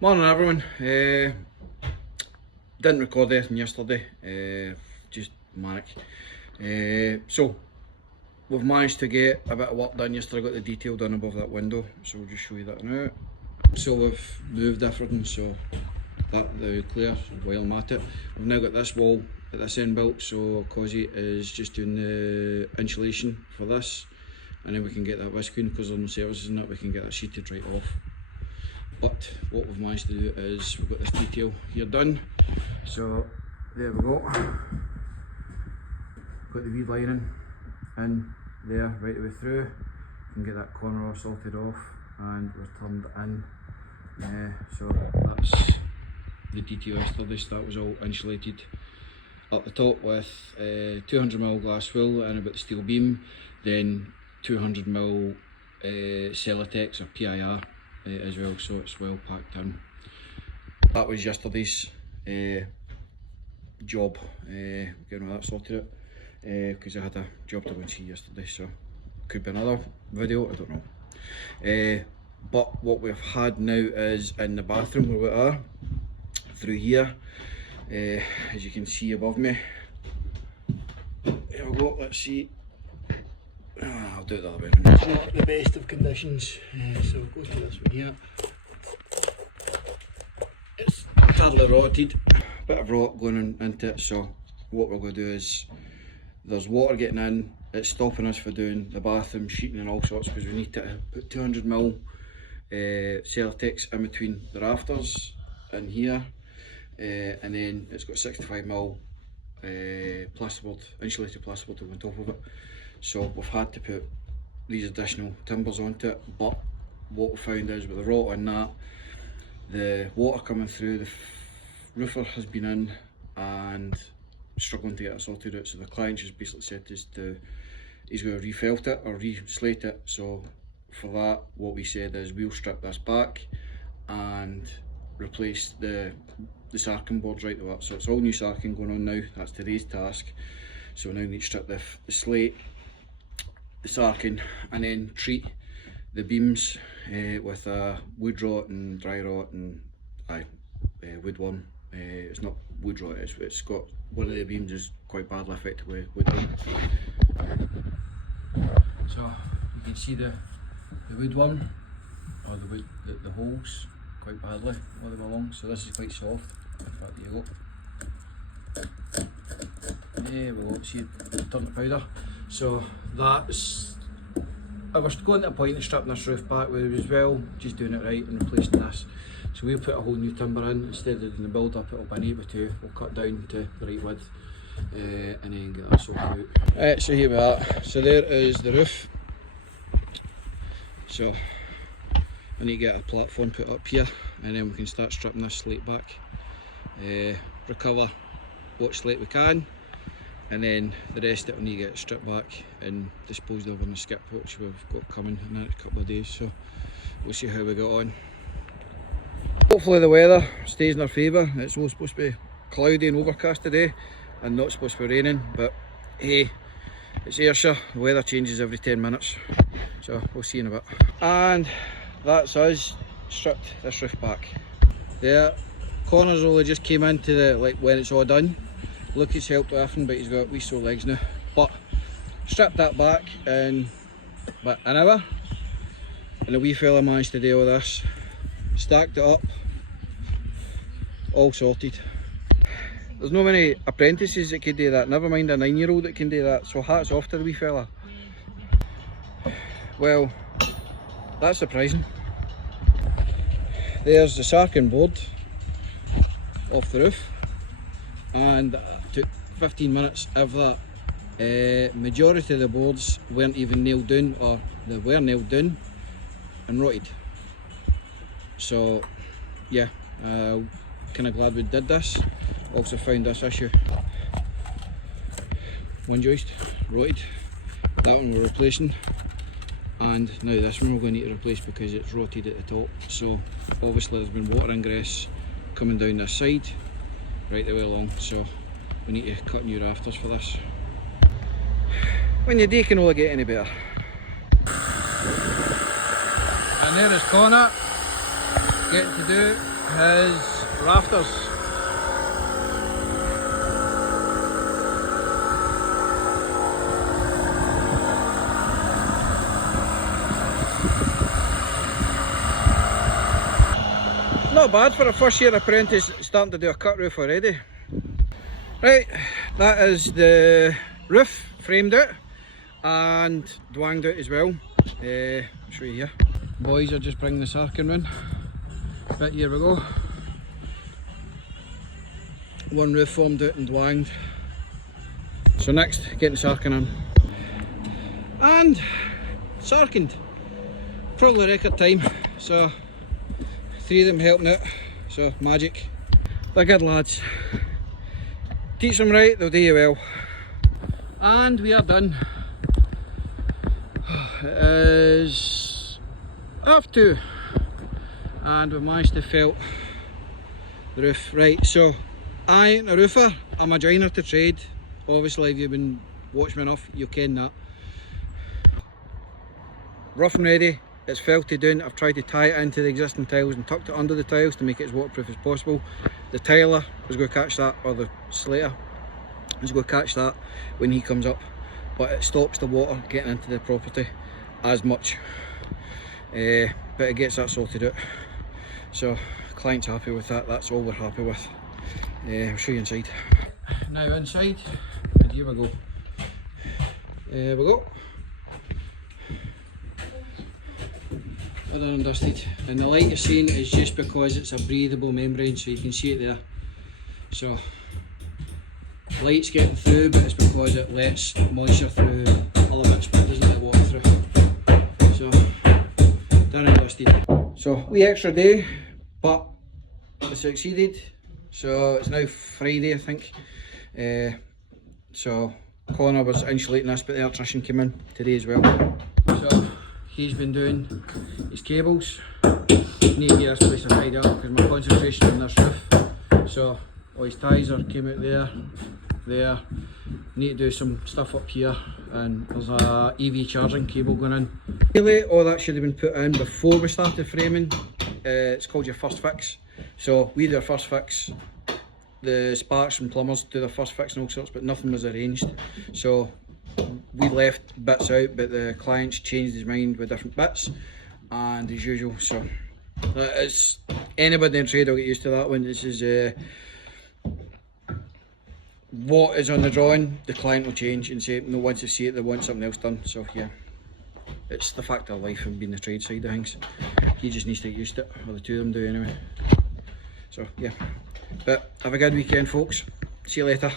Morning everyone. Didn't record anything yesterday, just manic. So we've managed to get a bit of work done yesterday. Got the detail done above that window, so we'll just show you that now. So we've moved everything, so that the clear while mat it. We've now got this wall at this end built, so Cosy is just doing the insulation for this, and then we can get that visqueen because there's no services in it. We can get that sheeted right off. But what we've managed to do is we've got this detail here done. So there we go. Got the weed lining in there right the way through. You can get that corner all salted off and we're turned in. So that's the detail yesterday. So that was all insulated up the top with 200mm glass wool and about the steel beam, then 200mm Celotex or PIR as well, so it's well packed in. That was yesterday's job, getting all that sorted out, because I had a job to go and see yesterday, so could be another video, I don't know. But what we've had now is in the bathroom where we are, through here, as you can see above me. There we go, let's see. I'll do it the other way. It's not the best of conditions, so we'll go to this one here. It's totally rotted, bit of rot going into it, so what we're going to do is, there's water getting in, it's stopping us for doing the bathroom sheeting and all sorts, because we need to put 200mm Celotex in between the rafters in here, and then it's got 65mm plasterboard, insulated plasterboard on top of it. So we've had to put these additional timbers onto it, but what we found is with the rot on that, the water coming through, the roofer has been in and struggling to get it sorted out, so the client just basically said to us he's going to refelt it or re-slate it. So for that, what we said is we'll strip this back and replace the sarking boards right away. So it's all new sarking going on now, that's today's task. So we now need to strip the slate, the sarking, and then treat the beams with wood rot and dry rot and woodworm. It's not wood rot, it's got one of the beams is quite badly affected with woodworm. So you can see the woodworm, or the holes quite badly all the way along. So this is quite soft. In fact, there you go. There we go, see it turn to powder. So that's, I was going to the point of stripping this roof back, but as well just doing it right and replacing this. So we'll put a whole new timber in, instead of doing the build up it'll be an 8x2, we'll cut down to the right width and then get that sorted out. Right, so here we are, so there is the roof. So I need to get a platform put up here and then we can start stripping this slate back, recover what slate we can, and then the rest it will need to get stripped back and disposed of on the skip, which we've got coming in the next couple of days, so we'll see how we get on. Hopefully the weather stays in our favour. It's all supposed to be cloudy and overcast today and not supposed to be raining, but hey, it's Ayrshire, the weather changes every 10 minutes, so we'll see in a bit. And that's us stripped this roof back. There, Connor's only just came into the, like when it's all done. Lucas helped with everything, but he's got wee sore legs now. But stripped that back in about an hour, and a wee fella managed to deal with this. Stacked it up, all sorted. There's no many apprentices that can do that, never mind a 9-year-old that can do that, so hats off to the wee fella. Well, that's surprising. There's the sarking board off the roof, and it took 15 minutes of that. Majority of the boards weren't even nailed down, or they were nailed down and rotted. So yeah, kind of glad we did this. Also found this issue. One joist rotted, that one we're replacing, and now this one we're going to need to replace because it's rotted at the top. So obviously there's been water ingress coming down this side right the way along, so we need to cut new rafters for this. When your day can only get any better. And there is Connor getting to do his rafters. Not bad for a first year apprentice starting to do a cut roof already. Right, that is the roof framed out and dwanged out as well. I'll show you here. Boys are just bringing the sarking round. But here we go. One roof formed out and dwanged. So next, getting sarking on. And sarkinged. Probably record time. So 3 of them helping out. So magic. They're good lads. Teach them right, they'll do you well. And we are done. It is 2:30 and we've managed to felt the roof. Right, so I ain't a roofer, I'm a joiner to trade. Obviously if you've been watching me enough, you ken that. Rough and ready, it's felted down. I've tried to tie it into the existing tiles and tucked it under the tiles to make it as waterproof as possible. The tiler is going to catch that, or the slater is going to catch that when he comes up, but it stops the water getting into the property as much. But it gets that sorted out. So client's happy with that, that's all we're happy with. I'll show you inside. Now inside, and here we go. There we go. Done and dusted. And the light you're seeing is just because it's a breathable membrane, so you can see it there. So light's getting through, but it's because it lets moisture through other bits, but it doesn't let water through. So done and dusted. So wee extra day, but I succeeded. So it's now Friday, I think. So Connor was insulating this, but the electrician came in today as well. So he's been doing his cables. Need to get this place tied up because my concentration on this roof. So all his ties are came out there. Need to do some stuff up here, and there's a EV charging cable going in. Really, all that should have been put in before we started framing. It's called your first fix. So we do our first fix. The sparks and plumbers do their first fix and all sorts, but nothing was arranged. So we left bits out, but the client's changed his mind with different bits, and as usual. So it's anybody in trade will get used to that one. This is what is on the drawing, the client will change and say no, once they see it they want something else done. So yeah, it's the fact of life and being the trade side of things. He just needs to get used to it, or the two of them do anyway. So yeah, but have a good weekend folks, see you later.